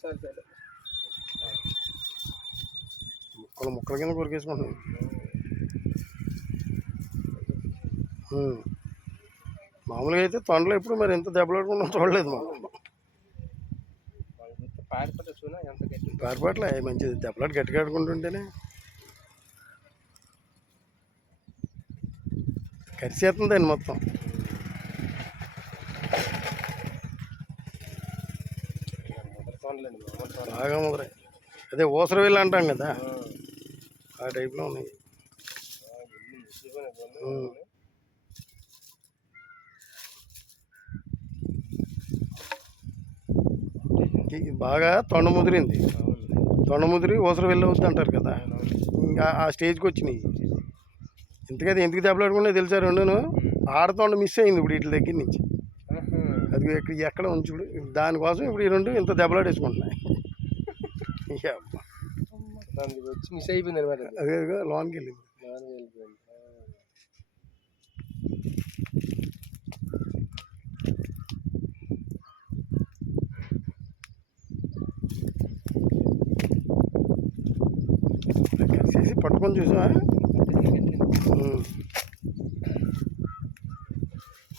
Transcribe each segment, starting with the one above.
సరే సరే ముక్కల కింద కొరికేసుకుంటున్నాయి. మామూలుగా అయితే తొండలు ఎప్పుడు మరి ఎంత దెబ్బలాడుకున్నా చూడలేదు మనం. పారిపట్ల మంచిది దెబ్బలాట గట్టిగా ఆడుకుంటుంటేనే కరిచేస్తుందండి మొత్తం. బాగా ముదరాయి. అదే ఊసర వెళ్ళి అంటాం కదా, ఆ టైప్లో ఉన్నాయి. బాగా తొండ ముదిరింది. తొండ ముదిరి ఊసర వెళ్ళి అవుతుంది అంటారు కదా, ఇంకా ఆ స్టేజ్కి వచ్చినాయి. ఇంతకది ఎందుకు దెబ్బలాడుకున్నా తెలుసా? రెండును ఆడతొండ మిస్ అయింది ఇప్పుడు వీటి దగ్గర నుంచి. అది ఎక్కడ ఉంచుడు దానికోసం ఇప్పుడు ఈ రెండు ఇంత దెబ్బలాడేసుకుంటున్నాయి. వచ్చి మిస్ అయిపోయింది అనమాట. అదే లోన్కి వెళ్ళింది. చేసి పట్టుకొని చూసా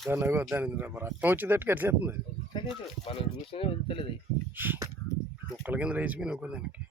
దాని రక్తం వచ్చేటట్టు కరిచేస్తుంది. మనం చూసినా వెళ్తలేదు. ముక్కల కింద వేసిపోయిన ఒక దానికి